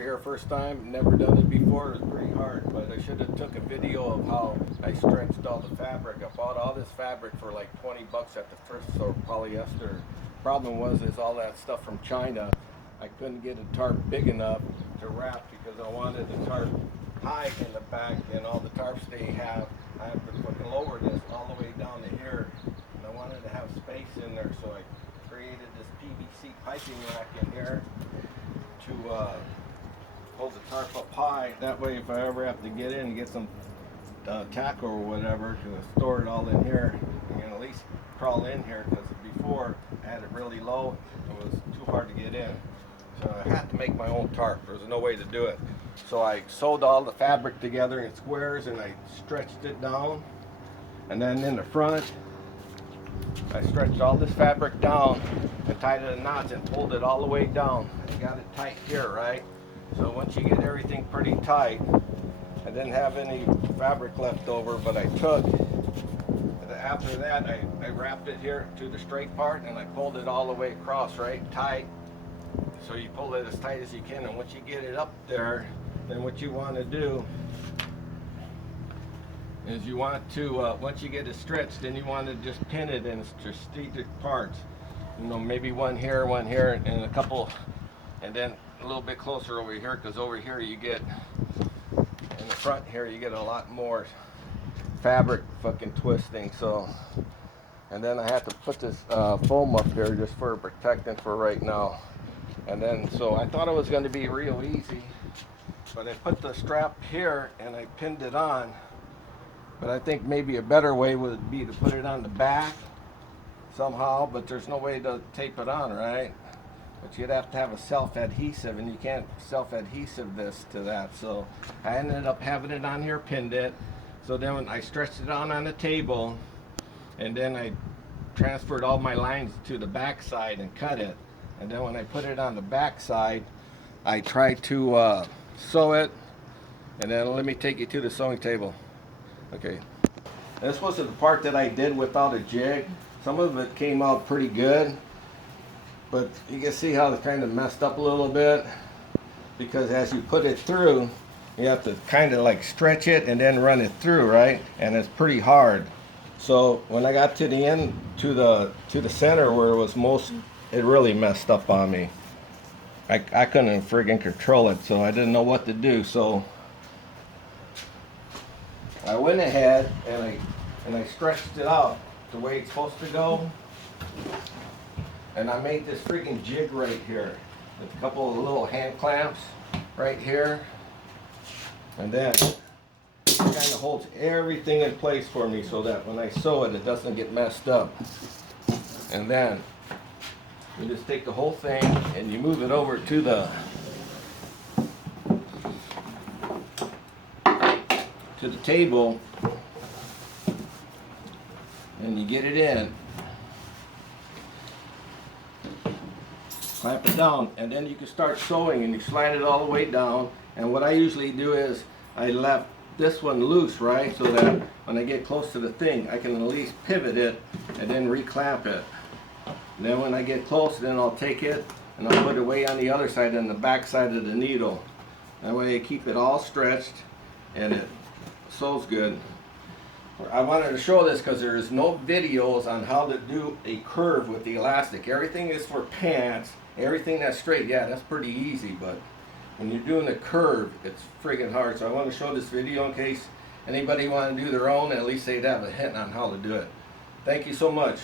here first time, never done it before. It was pretty hard, but I should have took a video of how I stretched all the fabric. I bought all this fabric for like 20 bucks at the thrift store, polyester. Problem was is all that stuff from China. I couldn't get a tarp big enough to wrap because I wanted the tarp high in the back, and all the tarps they have, I have to fucking lower this all the way down to here. And I wanted to have space in there, so I created this PVC piping rack in here to hold the tarp up high. That way if I ever have to get in and get some tackle or whatever, to store it all in here, I can at least crawl in here, because before I had it really low, it was too hard to get in. So I had to make my own tarp. There was no way to do it. So I sewed all the fabric together in squares and I stretched it down. And then in the front, I stretched all this fabric down and tied it in knots and pulled it all the way down. I got it tight here, right? So once you get everything pretty tight, I didn't have any fabric left over, but I took, after that, I wrapped it here to the straight part and I pulled it all the way across, right? Tight. So you pull it as tight as you can, and once you get it up there, then what you want to do is you want to, once you get it stretched, then you want to just pin it in strategic parts. You know, maybe one here, and a couple, and then a little bit closer over here, because over here you get, in the front here, you get a lot more fabric fucking twisting. So, and then I have to put this foam up here just for protecting for right now. And then, so I thought it was going to be real easy, but I put the strap here and I pinned it on. But I think maybe a better way would be to put it on the back somehow, but there's no way to tape it on, right? But you'd have to have a self-adhesive, and you can't self-adhesive this to that. So I ended up having it on here, pinned it. So then when I stretched it on the table, and then I transferred all my lines to the back side and cut it. And then when I put it on the back side, I tried to sew it. And then let me take you to the sewing table. Okay. This was the part that I did without a jig. Some of it came out pretty good, but you can see how it kind of messed up a little bit, because as you put it through, you have to kind of like stretch it and then run it through, right? And it's pretty hard. So when I got to the end, to the center where it was most, it really messed up on me. I couldn't friggin' control it, so I didn't know what to do. So I went ahead and I stretched it out the way it's supposed to go. And I made this freaking jig right here with a couple of little hand clamps right here. And then it kind of holds everything in place for me so that when I sew it, it doesn't get messed up. And then you just take the whole thing and you move it over to the table, and you get it in, clamp it down, and then you can start sewing, and you slide it all the way down. And what I usually do is I left this one loose, right, so that when I get close to the thing, I can at least pivot it and then reclamp it. And then when I get close, then I'll take it and I'll put it way on the other side, on the back side of the needle. That way I keep it all stretched and it sews good. I wanted to show this because there is no videos on how to do a curve with the elastic. Everything is for pants. Everything that's straight, yeah, that's pretty easy, but when you're doing a curve, it's friggin' hard. So I want to show this video in case anybody want to do their own, at least they'd have a hint on how to do it. Thank you so much.